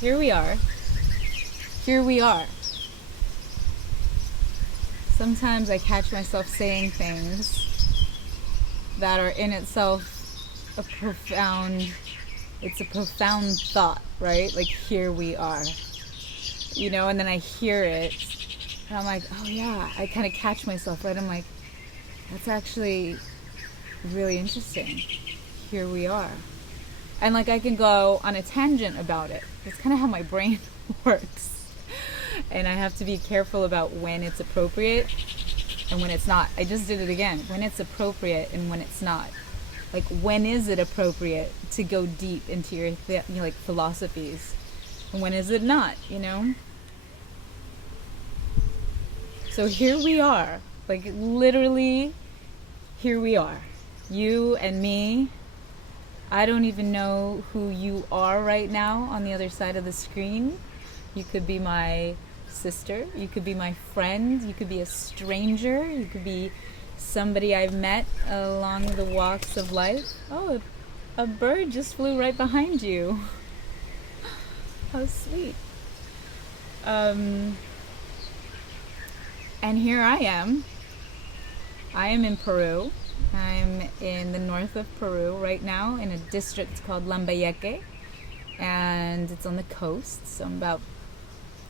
here we are. Here we are. Sometimes I catch myself saying things that are in itself it's a profound thought, right? Like, here we are, and then I hear it and I'm like, oh yeah, I kind of catch myself, right? I'm like, that's actually really interesting. Here we are. And like, I can go on a tangent about it. That's kind of how my brain works. And I have to be careful about when it's appropriate and when it's not. I just did it again. When it's appropriate and when it's not. Like, when is it appropriate to go deep into your philosophies, and when is it not? So here we are. Like, literally, here we are. You and me. I don't even know who you are right now on the other side of the screen. You could be my sister. You could be my friend. You could be a stranger. You could be somebody I've met along the walks of life. Oh, a bird just flew right behind you. How sweet. And here I am. I am in Peru. I'm in the north of Peru right now in a district called Lambayeque, and it's on the coast, so I'm about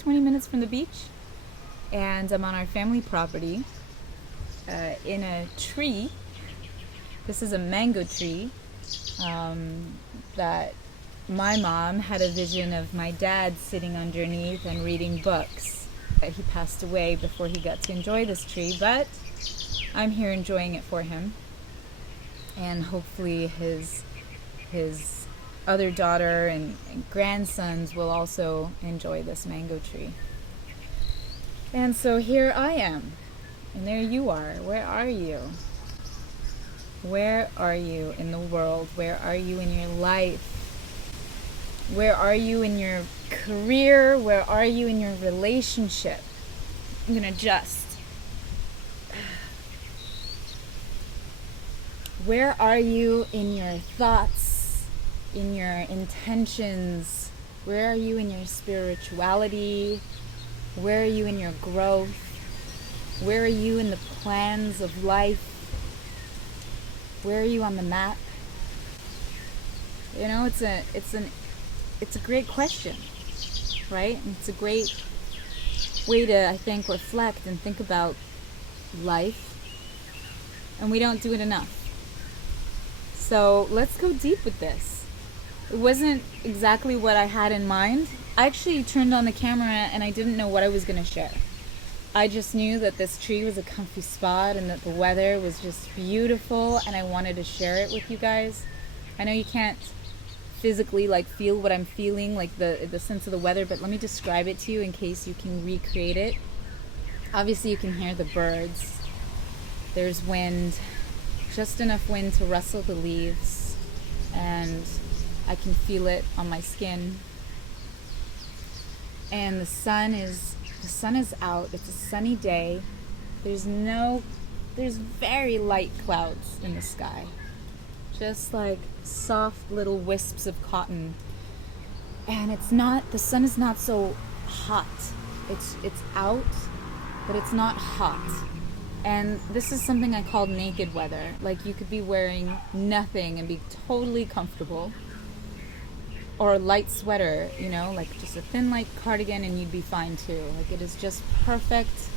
20 minutes from the beach, and I'm on our family property in a tree. This is a mango tree that my mom had a vision of my dad sitting underneath and reading books. He passed away before he got to enjoy this tree, but I'm here enjoying it for him, and hopefully his other daughter and grandsons will also enjoy this mango tree. And so here I am, and there you are. Where are you? Where are you in the world? Where are you in your life? Where are you in your career? Where are you in your relationship? I'm gonna adjust. Where are you in your thoughts, in your intentions? Where are you in your spirituality? Where are you in your growth? Where are you in the plans of life? Where are you on the map? It's a great question, right? It's a great way to, I think, reflect and think about life, and we don't do it enough. So let's go deep with this. It wasn't exactly what I had in mind. I actually turned on the camera and I didn't know what I was going to share. I just knew that this tree was a comfy spot and that the weather was just beautiful, and I wanted to share it with you guys. I know you can't physically feel what I'm feeling, like the sense of the weather, but let me describe it to you in case you can recreate it. Obviously you can hear the birds. There's wind, just enough wind to rustle the leaves, and I can feel it on my skin. And the sun is out. It's a sunny day. There's very light clouds in the sky. Just like soft little wisps of cotton. And the sun is not so hot. It's out, but it's not hot. And this is something I call naked weather. Like, you could be wearing nothing and be totally comfortable. Or a light sweater, like just a thin light cardigan, and you'd be fine too. Like, it is just perfect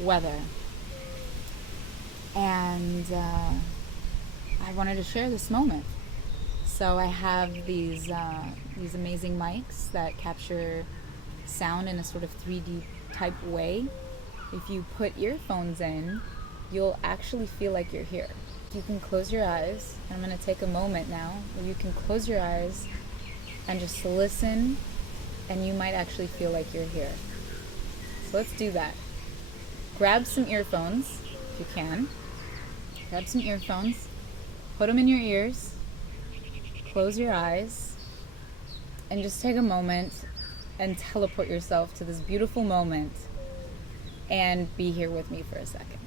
weather. And I wanted to share this moment. So I have these amazing mics that capture sound in a sort of 3D type way. If you put earphones in, you'll actually feel like you're here. You can close your eyes. I'm going to take a moment now where you can close your eyes and just listen, and you might actually feel like you're here. So let's do that. Grab some earphones, if you can. Grab some earphones, put them in your ears, close your eyes, and just take a moment and teleport yourself to this beautiful moment and be here with me for a second.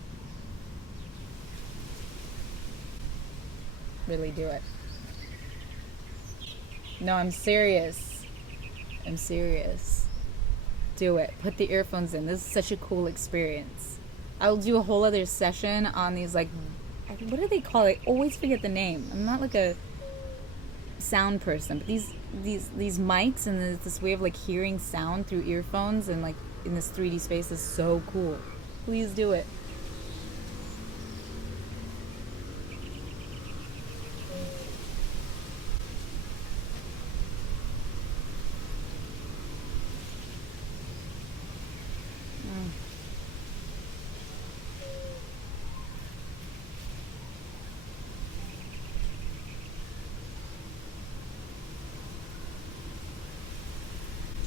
Really do it. No, I'm serious. I'm serious. Do it. Put the earphones in. This is such a cool experience. I'll do a whole other session on these, like, what do they call it? I always forget the name. I'm not like a sound person, but these mics and this way of like hearing sound through earphones and like in this 3D space is so cool. Please do it.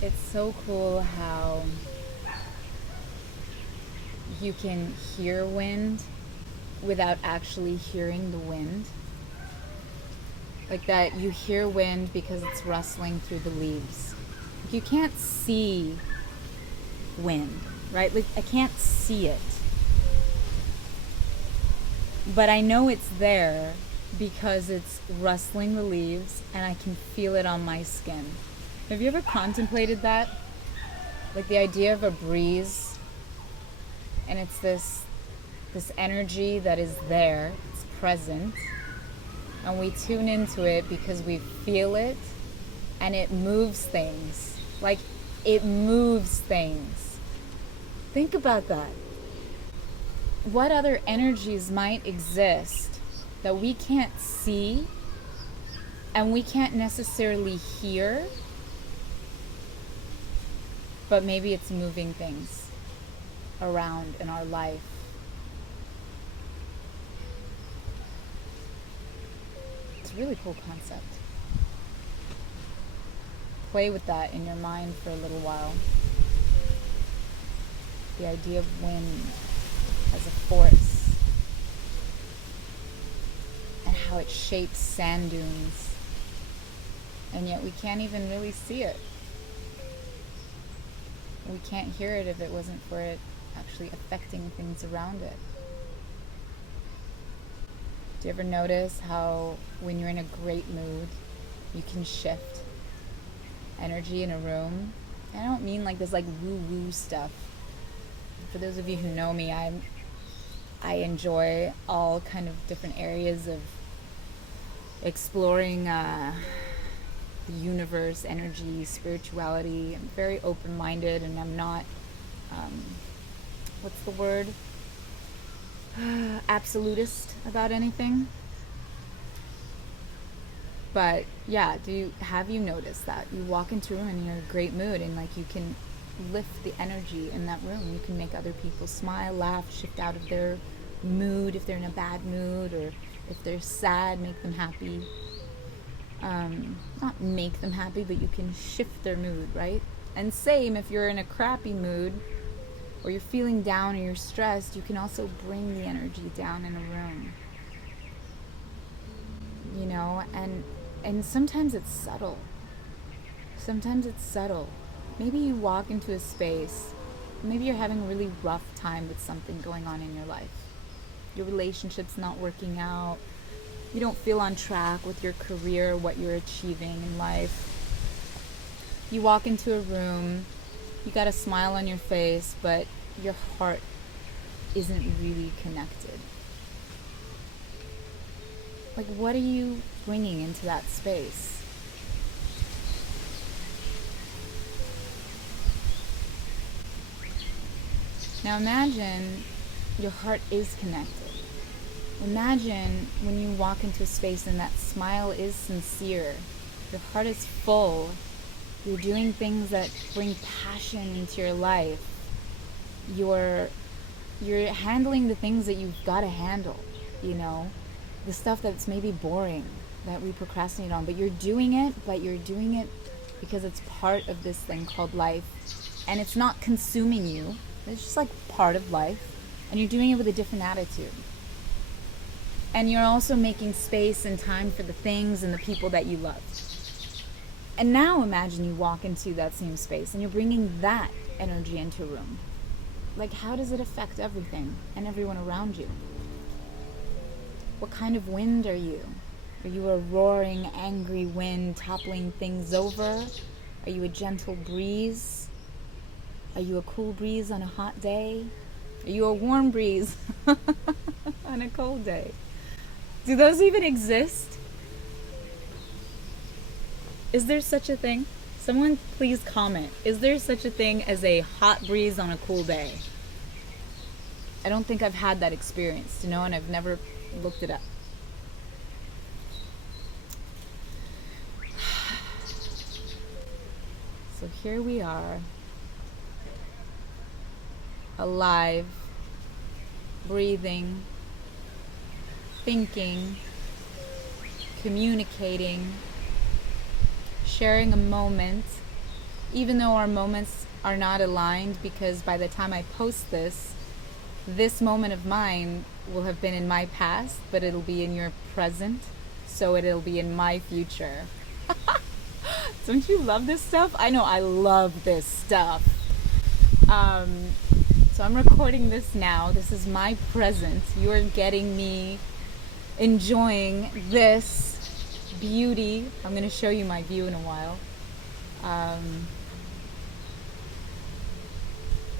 It's so cool how you can hear wind without actually hearing the wind. Like that you hear wind because it's rustling through the leaves. You can't see wind, right? Like I can't see it. But I know it's there because it's rustling the leaves and I can feel it on my skin. Have you ever contemplated that? Like the idea of a breeze, and it's this energy that is there, it's present, and we tune into it because we feel it, and it moves things. Like it moves things. Think about that. What other energies might exist that we can't see and we can't necessarily hear? But maybe it's moving things around in our life. It's a really cool concept. Play with that in your mind for a little while. The idea of wind as a force and how it shapes sand dunes, and yet we can't even really see it. We can't hear it if it wasn't for it actually affecting things around it. Do you ever notice how when you're in a great mood, you can shift energy in a room? I don't mean like this like woo-woo stuff. For those of you who know me, I enjoy all kind of different areas of exploring the universe, energy, spirituality. I'm very open-minded, and I'm not, what's the word? Absolutist about anything. But yeah, have you noticed that? You walk into a room and you're in a great mood, and like you can lift the energy in that room. You can make other people smile, laugh, shift out of their mood if they're in a bad mood, or if they're sad, make them happy. Not make them happy, but you can shift their mood, right? And same if you're in a crappy mood or you're feeling down or you're stressed, you can also bring the energy down in a room. You know, and sometimes it's subtle. Maybe you walk into a space, maybe you're having a really rough time with something going on in your life. Your relationship's not working out. You don't feel on track with your career, what you're achieving in life. You walk into a room, you got a smile on your face, but your heart isn't really connected. Like, what are you bringing into that space? Now imagine your heart is connected. Imagine when you walk into a space and that smile is sincere, your heart is full, you're doing things that bring passion into your life, you're handling the things that you've got to handle, you know, the stuff that's maybe boring, that we procrastinate on, but you're doing it because it's part of this thing called life, and it's not consuming you, it's just like part of life, and you're doing it with a different attitude. And you're also making space and time for the things and the people that you love. And now imagine you walk into that same space and you're bringing that energy into a room. Like, how does it affect everything and everyone around you? What kind of wind are you? Are you a roaring, angry wind toppling things over? Are you a gentle breeze? Are you a cool breeze on a hot day? Are you a warm breeze on a cold day? Do those even exist? Is there such a thing? Someone please comment. Is there such a thing as a hot breeze on a cool day? I don't think I've had that experience, and I've never looked it up. So here we are, alive, breathing, thinking, communicating, sharing a moment, even though our moments are not aligned, because by the time I post this moment of mine will have been in my past, but it'll be in your present, so it'll be in my future. Don't you love this stuff? I know I love this stuff. So I'm recording this now. This is my present. You're getting me enjoying this beauty. I'm going to show you my view in a while.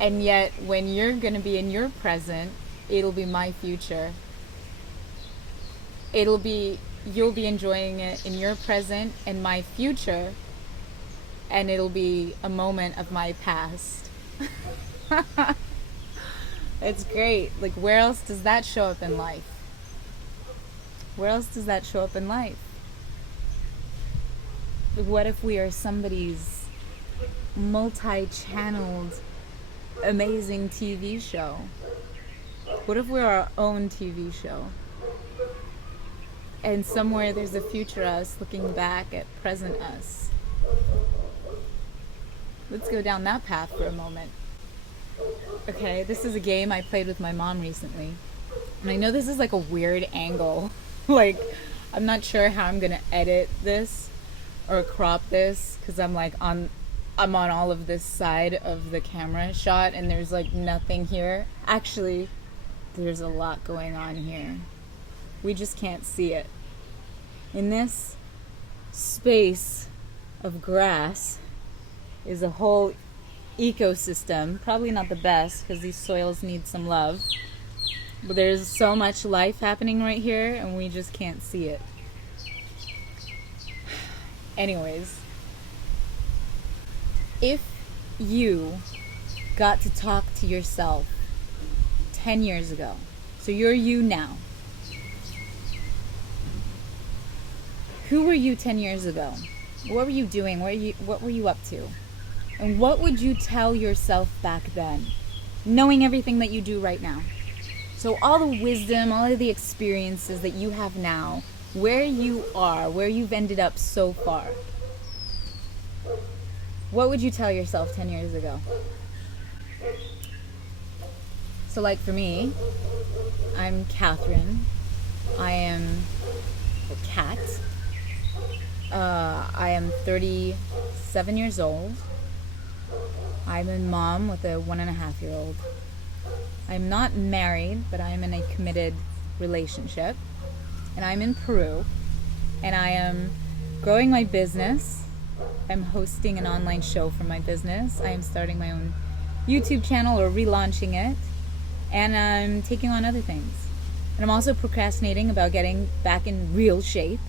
And yet, when you're going to be in your present, it'll be my future. You'll be enjoying it in your present and my future, and it'll be a moment of my past. It's great. Like, where else does that show up in life? Where else does that show up in life? What if we are somebody's multi-channeled, amazing TV show? What if we're our own TV show? And somewhere there's a future us looking back at present us. Let's go down that path for a moment. Okay, this is a game I played with my mom recently. And I know this is like a weird angle. Like, I'm not sure how I'm gonna edit this or crop this, because I'm on all of this side of the camera shot, and there's like nothing here. Actually, there's a lot going on here. We just can't see it. In this space of grass is a whole ecosystem. Probably not the best, because these soils need some love. But there's so much life happening right here, and we just can't see it. Anyways, if you got to talk to yourself 10 years ago, so you're you now, who were you 10 years ago? What were you doing? What were you up to? And what would you tell yourself back then, knowing everything that you do right now? So all the wisdom, all of the experiences that you have now, where you are, where you've ended up so far, what would you tell yourself 10 years ago? So like for me, I'm Catherine. I am a cat. I am 37 years old. I'm a mom with a 1.5-year-old. I'm not married, but I am in a committed relationship. And I'm in Peru. And I am growing my business. I'm hosting an online show for my business. I am starting my own YouTube channel, or relaunching it. And I'm taking on other things. And I'm also procrastinating about getting back in real shape.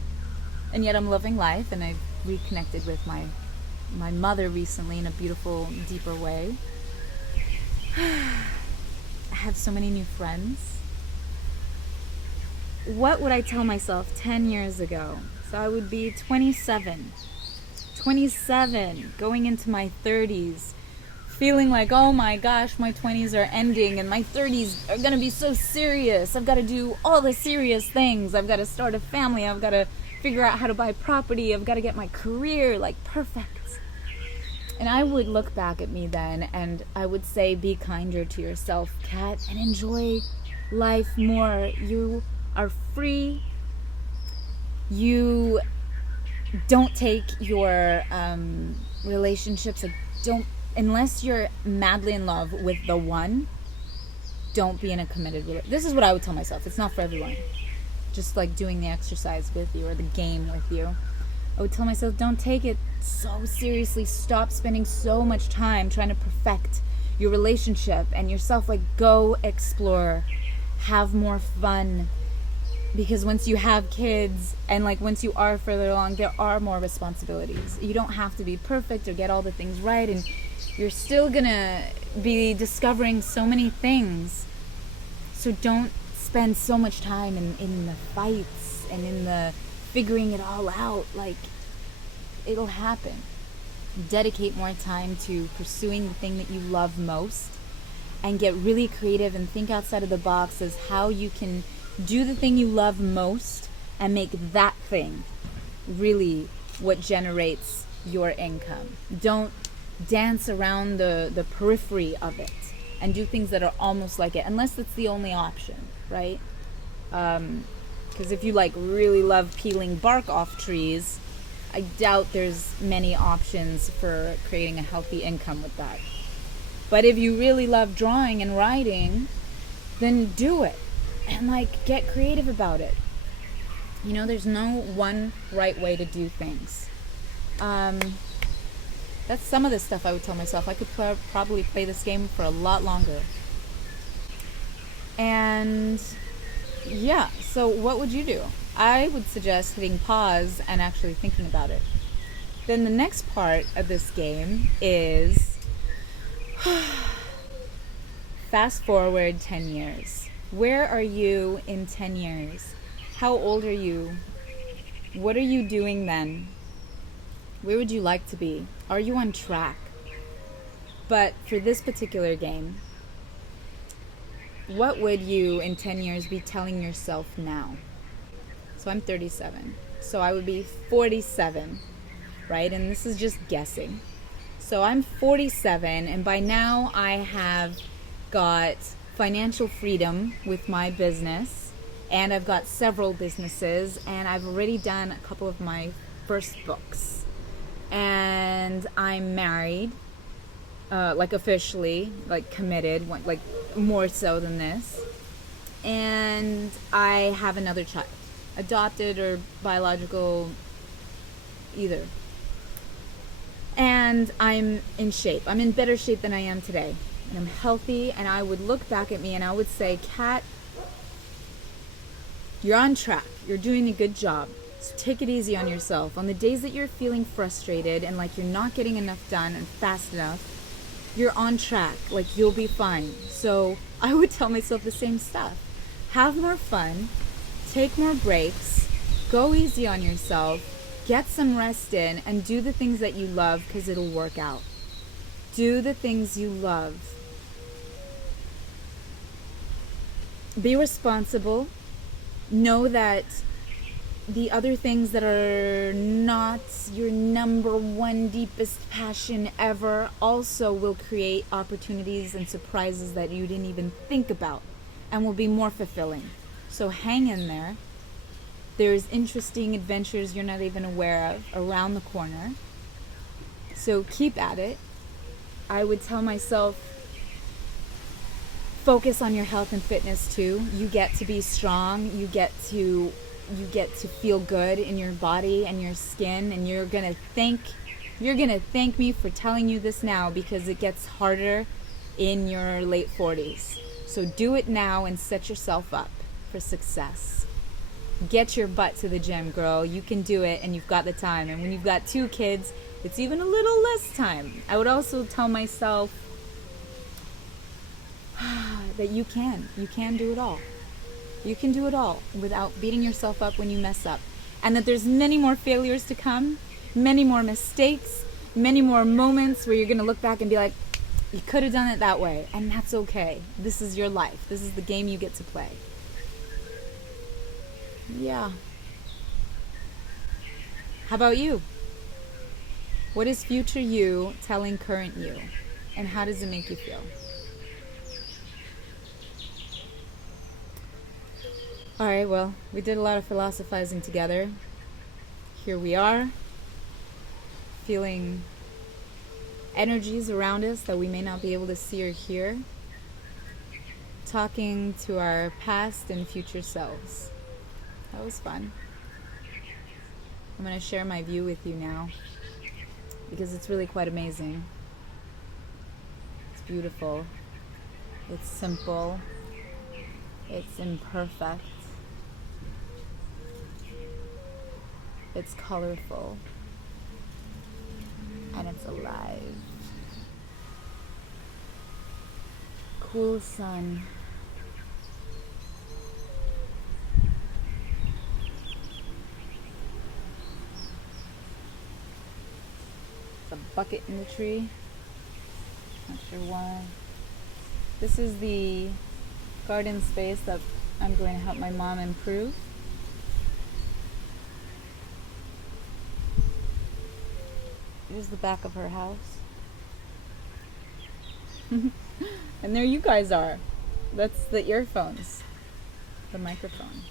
And yet I'm loving life, and I've reconnected with my mother recently in a beautiful, deeper way. I have so many new friends. What would I tell myself 10 years ago? So I would be 27, going into my 30s, feeling like, oh my gosh, my 20s are ending and my 30s are gonna be so serious. I've got to do all the serious things. I've got to start a family. I've got to figure out how to buy property. I've got to get my career perfect. And I would look back at me then, and I would say, be kinder to yourself, Kat, and enjoy life more. You are free. You don't take your relationships, unless you're madly in love with the one, don't be in a committed relationship. This is what I would tell myself. It's not for everyone. Just like doing the exercise with you, or the game with you. I would tell myself, don't take it so seriously. Stop spending so much time trying to perfect your relationship and yourself. Like, go explore, have more fun. Because once you have kids and like once you are further along, there are more responsibilities. You don't have to be perfect or get all the things right, and you're still gonna be discovering so many things. So don't spend so much time in the fights and in the figuring it all out. Like, it'll happen. Dedicate more time to pursuing the thing that you love most, and get really creative and think outside of the box as how you can do the thing you love most and make that thing really what generates your income. Don't dance around the periphery of it and do things that are almost like it, unless it's the only option, right? Because if you like really love peeling bark off trees, I doubt there's many options for creating a healthy income with that. But if you really love drawing and writing, then do it and like get creative about it. You know, there's no one right way to do things. That's some of the stuff I would tell myself. I could probably play this game for a lot longer. And yeah, so what would you do? I would suggest hitting pause and actually thinking about it. Then the next part of this game is fast forward 10 years. Where are you in 10 years? How old are you? What are you doing then? Where would you like to be? Are you on track? But for this particular game, what would you in 10 years be telling yourself now? So I'm 37. So I would be 47, right? And this is just guessing. So I'm 47, and by now I have got financial freedom with my business, and I've got several businesses, and I've already done a couple of my first books, and I'm married, like officially, like committed, like more so than this, and I have another child, adopted or biological, either. And I'm in shape. I'm in better shape than I am today. And I'm healthy, and I would look back at me and I would say, Kat, you're on track. You're doing a good job. So take it easy on yourself. On the days that you're feeling frustrated and like you're not getting enough done and fast enough, you're on track. Like, you'll be fine. So I would tell myself the same stuff. Have more fun. Take more breaks. Go easy on yourself. Get some rest in and do the things that you love, because it'll work out. Do the things you love. Be responsible. Know that the other things that are not your number one deepest passion ever also will create opportunities and surprises that you didn't even think about, and will be more fulfilling. So hang in there. There's interesting adventures you're not even aware of around the corner. So keep at it. I would tell myself, focus on your health and fitness too. You get to be strong. You get to feel good in your body and your skin, and you're gonna thank me for telling you this now, because it gets harder in your late 40s. So do it now and set yourself up for success. Get your butt to the gym, girl. You can do it, and you've got the time. And when you've got 2 kids, it's even a little less time. I would also tell myself that you can do it all. You can do it all without beating yourself up when you mess up. And that there's many more failures to come, many more mistakes, many more moments where you're going to look back and be like, you could have done it that way. And that's okay. This is your life. This is the game you get to play. Yeah. How about you? What is future you telling current you? And how does it make you feel? Alright, well, we did a lot of philosophizing together. Here we are, feeling energies around us that we may not be able to see or hear, talking to our past and future selves. That was fun. I'm going to share my view with you now because it's really quite amazing. It's beautiful. It's simple. It's imperfect. It's colorful. And it's alive. Cool sun. A bucket in the tree. Not sure why. This is the garden space that I'm going to help my mom improve. Here's the back of her house. And there you guys are. That's the earphones. The microphone.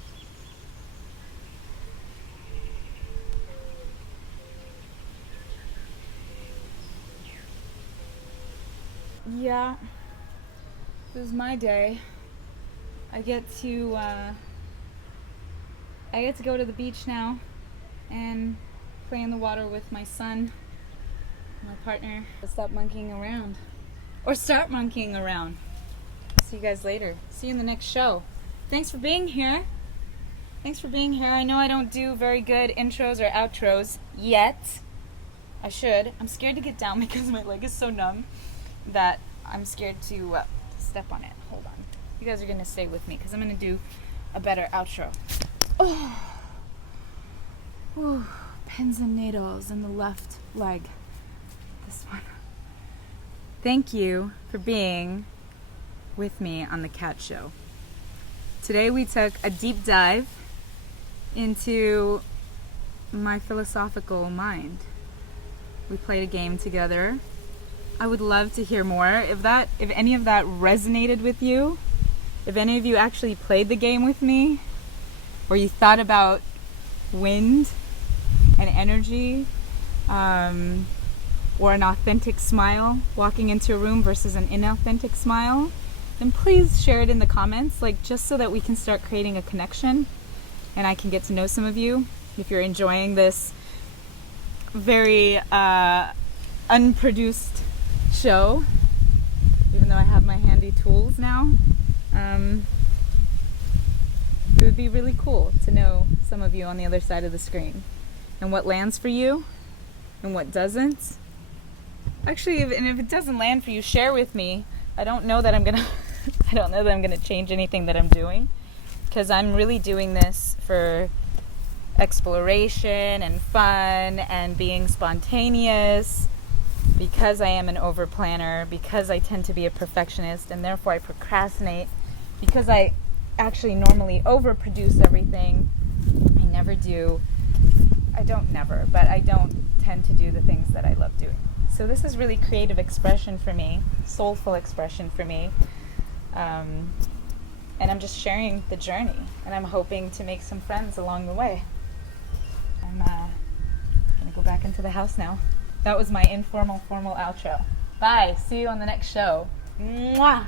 Yeah, this is my day. I get to go to the beach now and play in the water with my son, my partner. Stop monkeying around, or start monkeying around. See you guys later. See you in the next show. Thanks for being here. Thanks for being here. I know I don't do very good intros or outros yet. I should. I'm scared to get down because my leg is so numb that I'm scared to step on it. Hold on. You guys are going to stay with me because I'm going to do a better outro. Oh. Ooh. Pins and needles in the left leg. This one. Thank you for being with me on the Cat Show. Today we took a deep dive into my philosophical mind. We played a game together. I would love to hear more. If any of that resonated with you, if any of you actually played the game with me, or you thought about wind and energy, or an authentic smile walking into a room versus an inauthentic smile, then please share it in the comments, just so that we can start creating a connection and I can get to know some of you. If you're enjoying this very unproduced show, even though I have my handy tools now, it would be really cool to know some of you on the other side of the screen and what lands for you and what doesn't. Actually, if it doesn't land for you, share with me. I don't know that I'm gonna change anything that I'm doing, because I'm really doing this for exploration and fun and being spontaneous, because I am an over planner, because I tend to be a perfectionist and therefore I procrastinate, because I actually normally overproduce everything. I don't tend to do the things that I love doing. So this is really creative expression for me, soulful expression for me, and I'm just sharing the journey, and I'm hoping to make some friends along the way. I'm gonna go back into the house now. That was my informal, formal outro. Bye. See you on the next show. Mwah!